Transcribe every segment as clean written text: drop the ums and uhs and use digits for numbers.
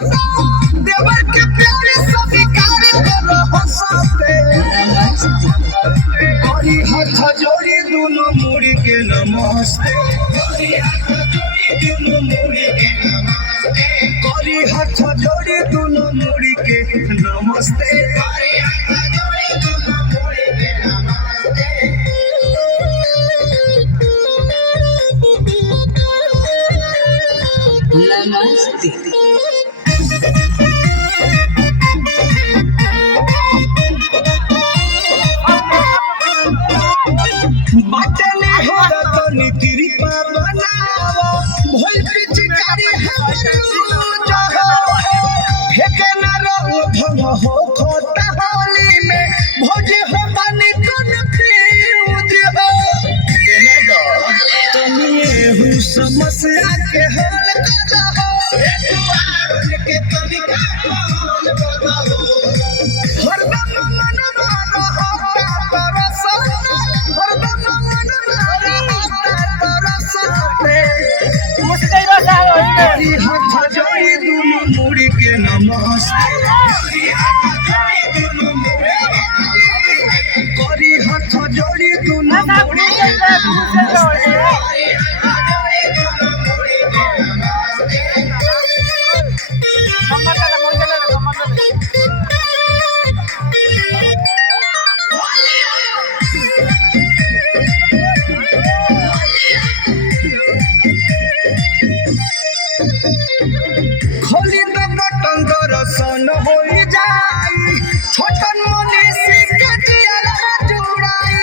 देवर के प्यारे स्वीकार करो हंसते करी हाथ जोड़ी दोनों मुड़ी के नमस्ते करी हाथ जोड़ी दोनों मुड़ी के नमस्ते करी हाथ जोड़ी दोनों मुड़ी के नमस्ते करी हाथ जोड़ी दोनों मुड़ी के नमस्ते नमस्ते बाटले हो तो नीति बनाओ भोल पिचकारी हमर लूज हो फेके न रंग भंग हो खोता होली में भोज हो बनी कोन फ्यूज हो तनिए हूँ समस्या के हल कर हो के तनिका हल कर हो हरदम मन मार हो तरस हरदम मन मार हो तरस करी हाथ जोड़ी दोनों मुड़ी के नमस्ते करी हाथ जोड़ी दोनों मुड़ी के नमस्ते खोली तो बटन दर्शन हो जाई छोटन मनीषी के जिया जुड़ाई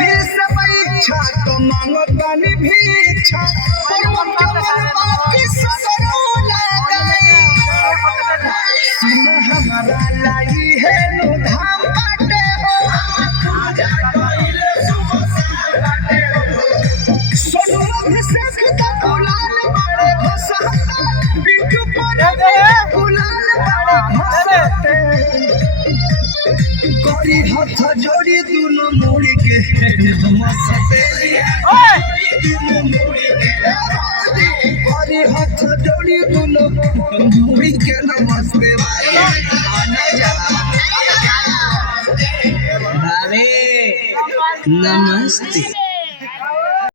दिल से इच्छा तो मांगतानी भिक्षा पर मन के मन बाकी सगरो लगाई सुन हमारा लाई है नु धाम बाटे हो पूजा कइले सुबह शाम बाटे हो सोनू अभिषेक का गुलाल बड़े घसहता बिट्टू पर गुलाल बड़े घसहते करी हाथ जोड़ी दोनों मुड़ी के नमस्ते करी हाथ जोड़ी दोनों मुड़ी के नमस्ते आना जा अरे नमस्ते।